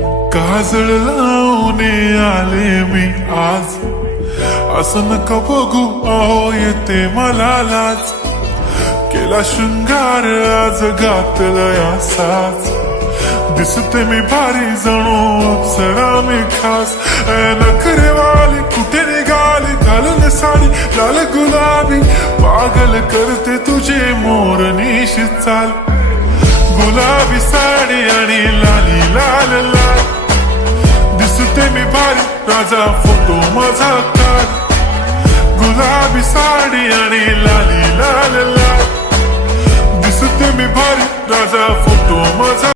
काजळ लावून आले मी आज, असं नका बघू अहो येते मला लाज. केला शृंगार आज घातलाय असाच, दिसते मी भारी जणू अप्सरा मी खास. नखरेवाली कुठे निघाली घालून साडी लाल गुलाबी, पागल करते तुझे मोरनीशी चाल. गुलाबी साडी आणि लाली लाल लाल, दिसते मी भारी राजा फोटो माझा काढ. गुलाबी साडी आणि लाली लाल लाल, दिसते मी भारी राजा फोटो माझा.